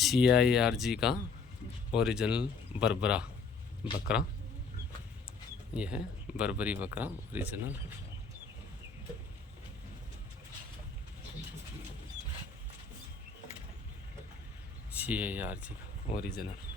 CIRG का original बरबरा बकरा। ये है बरबरी बकरा ओरिजिनल। CIRG का ओरिजिनल।